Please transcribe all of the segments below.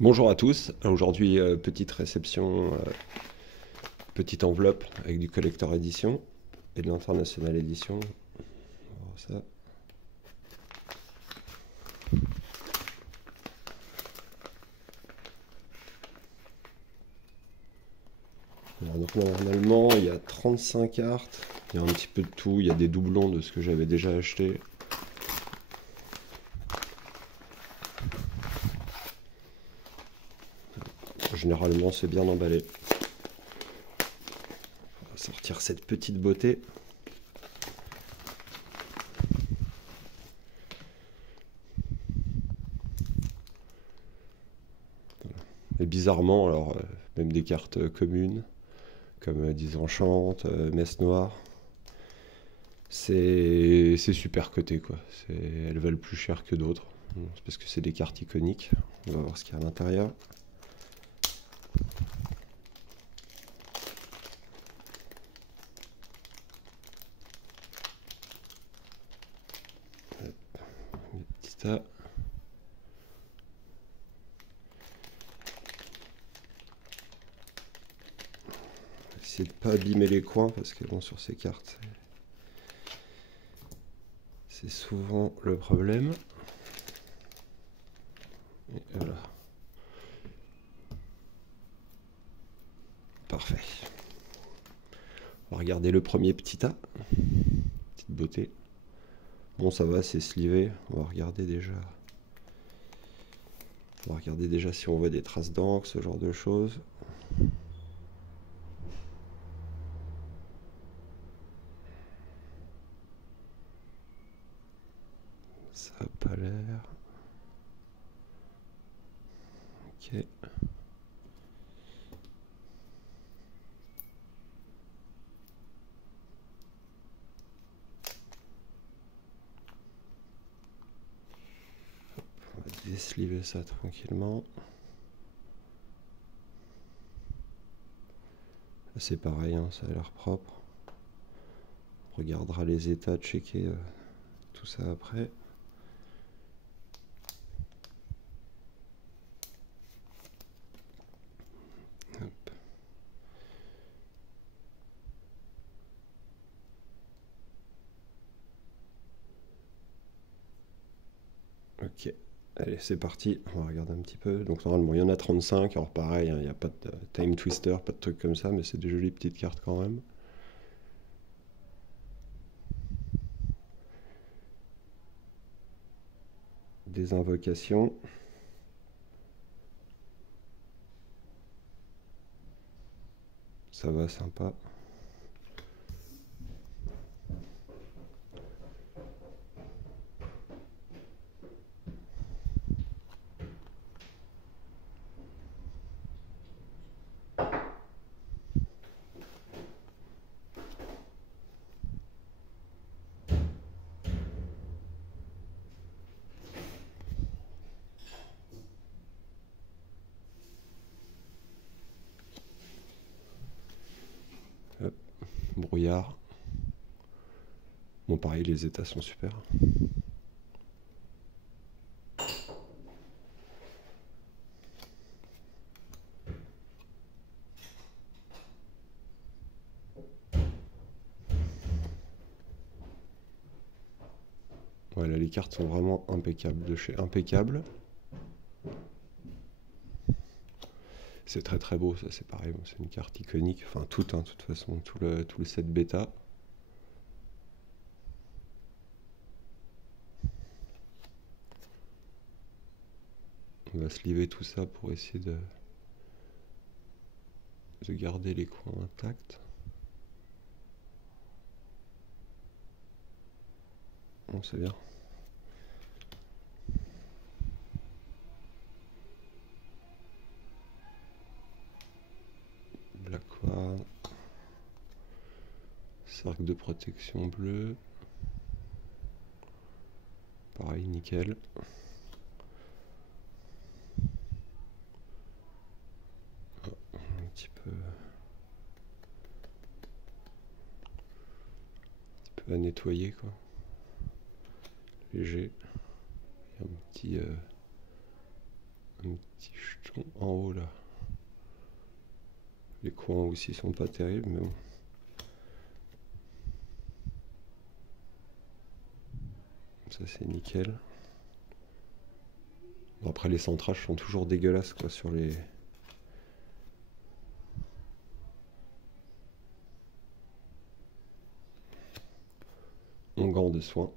Bonjour à tous. Aujourd'hui, petite réception, petite enveloppe avec du collector édition et de l'international édition. On va voir ça. Alors, donc, normalement, il y a 35 cartes. Il y a un petit peu de tout. Il y a des doublons de ce que j'avais déjà acheté. Généralement, c'est bien emballé. On va sortir cette petite beauté. Et bizarrement, alors, même des cartes communes, comme Disenchante, Messe Noire, c'est super coté, quoi. Elles valent plus cher que d'autres. C'est parce que c'est des cartes iconiques. On va voir ce qu'il y a à l'intérieur. Petit tas. Essayer de pas abîmer les coins parce que bon, sur ces cartes, c'est souvent le problème. Et voilà. Parfait. On va regarder le premier petit tas. Petite beauté. Bon, ça va, c'est slivé. On va regarder déjà. On va regarder déjà si on voit des traces d'encre, ce genre de choses. Ça a pas l'air. Ok. On va désliver ça tranquillement. C'est pareil, hein, ça a l'air propre. On regardera les états, checker tout ça après. Hop. Ok, allez, c'est parti. On va regarder un petit peu. Donc normalement, il y en a 35. Alors pareil, hein, il n'y a pas de time twister, pas de trucs comme ça, mais c'est des jolies petites cartes quand même. Des invocations. Ça va, sympa. Hop, brouillard. Bon, pareil, les états sont super. Voilà, les cartes sont vraiment impeccables, de chez impeccable. C'est très très beau, ça c'est pareil, bon, c'est une carte iconique, enfin toute, hein, de toute façon, tout le set bêta. On va sliver tout ça pour essayer de garder les coins intacts. Bon, c'est bien. Black Quad. Cercle de protection bleu. Pareil, nickel. Oh, un petit peu à nettoyer, quoi. Léger. Et un Un petit jeton en haut là. Les coins aussi sont pas terribles, mais bon. Ça c'est nickel. Bon, après les centrages sont toujours dégueulasses quoi sur les. Gants de soin.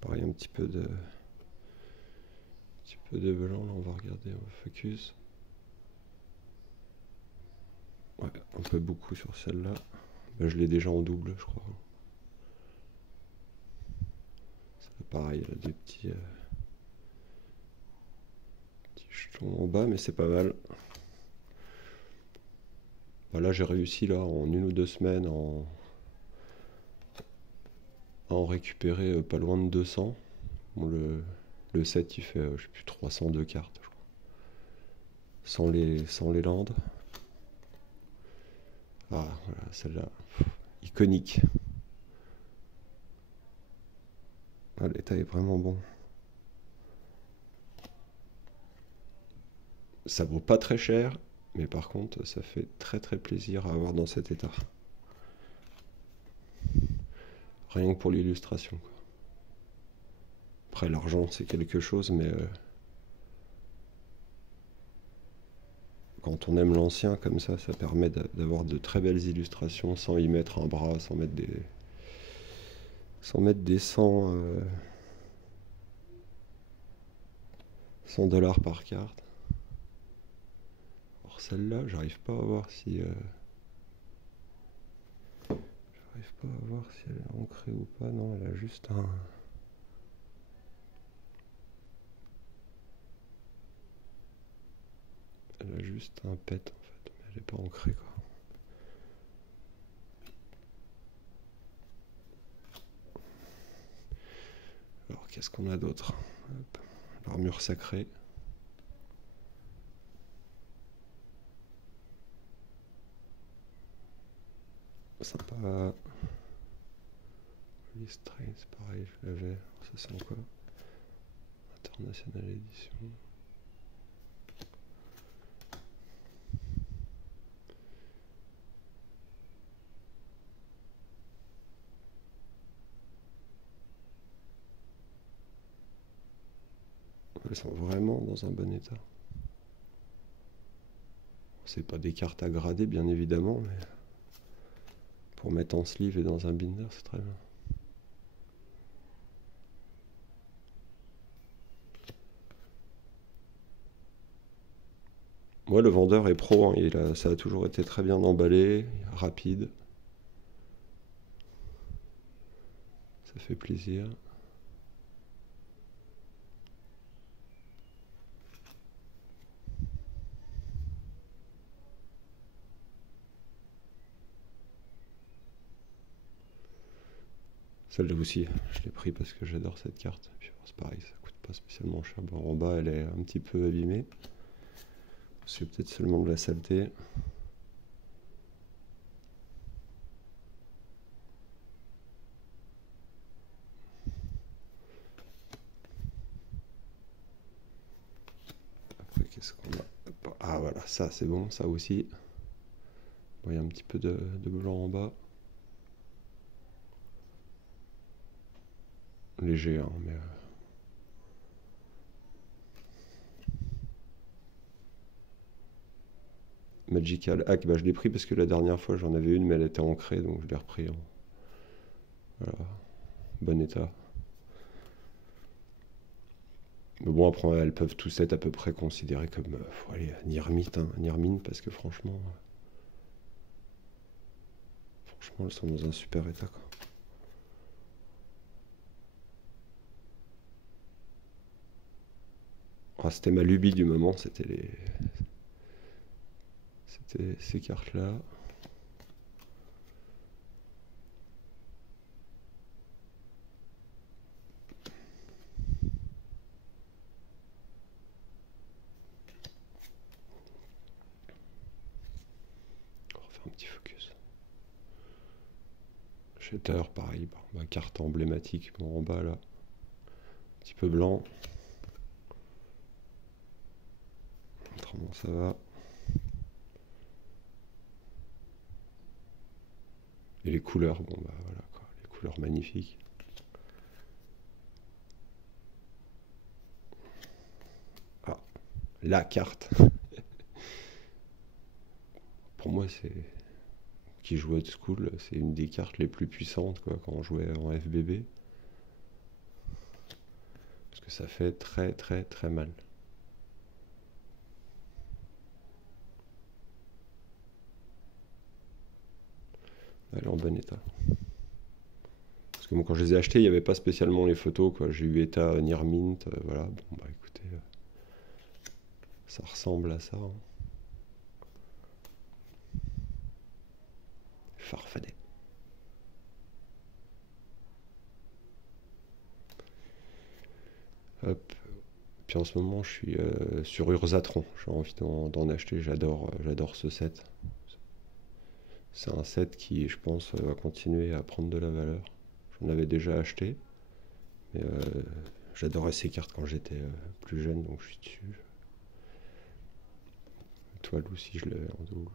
Pareil un petit peu de blanc là, on va regarder, on va focus. Ouais, un peu beaucoup sur celle-là. Ben, je l'ai déjà en double, je crois. C'est pareil, là, des petits jetons en bas, mais c'est pas mal. Ben, là, j'ai réussi là en 1 ou 2 semaines à en récupérer pas loin de 200. Bon, le set, il fait, je sais plus, 302 cartes, je crois. Sans les landes. Ah, voilà, celle-là. Iconique. Ah, l'état est vraiment bon. Ça vaut pas très cher, mais par contre, ça fait très très plaisir à avoir dans cet état. Rien que pour l'illustration. Après, l'argent, c'est quelque chose, mais quand on aime l'ancien comme ça permet d'avoir de très belles illustrations sans y mettre un bras, sans mettre des 100 dollars par carte. Alors celle-là, j'arrive pas à voir si elle est ancrée ou pas. Non, elle a juste un. Elle a juste un pet en fait, mais elle est pas ancrée quoi. Alors qu'est-ce qu'on a d'autre? L'armure sacrée. Sympa. Les Strains, c'est pareil, je l'avais. Ça c'est en quoi? International édition. Elles sont vraiment dans un bon état. C'est pas des cartes à grader bien évidemment, mais pour mettre en sleeve et dans un binder, c'est très bien. Moi, le vendeur est pro, hein, ça a toujours été très bien emballé, rapide. Ça fait plaisir. Celle-là aussi, je l'ai pris parce que j'adore cette carte. Puis c'est pareil, ça coûte pas spécialement cher. Bon, en bas, elle est un petit peu abîmée. C'est peut-être seulement de la saleté. Après, qu'est-ce qu'on a? Ah voilà, ça c'est bon, ça aussi. Bon, il y a un petit peu de blanc en bas. Léger, hein, mais. Magical Hack, bah, je l'ai pris parce que la dernière fois j'en avais une, mais elle était ancrée, donc je l'ai repris en. Voilà, bon état. Mais bon, après, elles peuvent tous être à peu près considérées comme Nirmine, parce que franchement, elles sont dans un super état, quoi. Ah, c'était ma lubie du moment, c'était ces cartes-là. On va faire un petit focus. Shatter, pareil, ma carte emblématique, bon, en bas là. Un petit peu blanc. comment ça va? Et les couleurs, bon bah voilà quoi, les couleurs magnifiques. Ah, la carte. Pour moi, c'est qui joue old school, c'est une des cartes les plus puissantes quoi, quand on jouait en FBB. Parce que ça fait très très très mal. Elle est en bon état. Parce que bon, quand je les ai achetés, il n'y avait pas spécialement les photos, quoi. J'ai eu état near mint, voilà. Bon, bah écoutez, ça ressemble à ça, hein. Farfadet. Hop. Puis en ce moment, je suis sur Urzatron. J'ai envie d'en acheter. J'adore ce set. C'est un set qui, je pense, va continuer à prendre de la valeur. J'en avais déjà acheté. Mais j'adorais ces cartes quand j'étais plus jeune, donc je suis dessus. Toile aussi, je l'avais en double.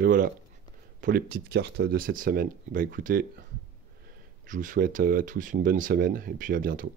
Et voilà, pour les petites cartes de cette semaine. Bah écoutez, je vous souhaite à tous une bonne semaine et puis à bientôt.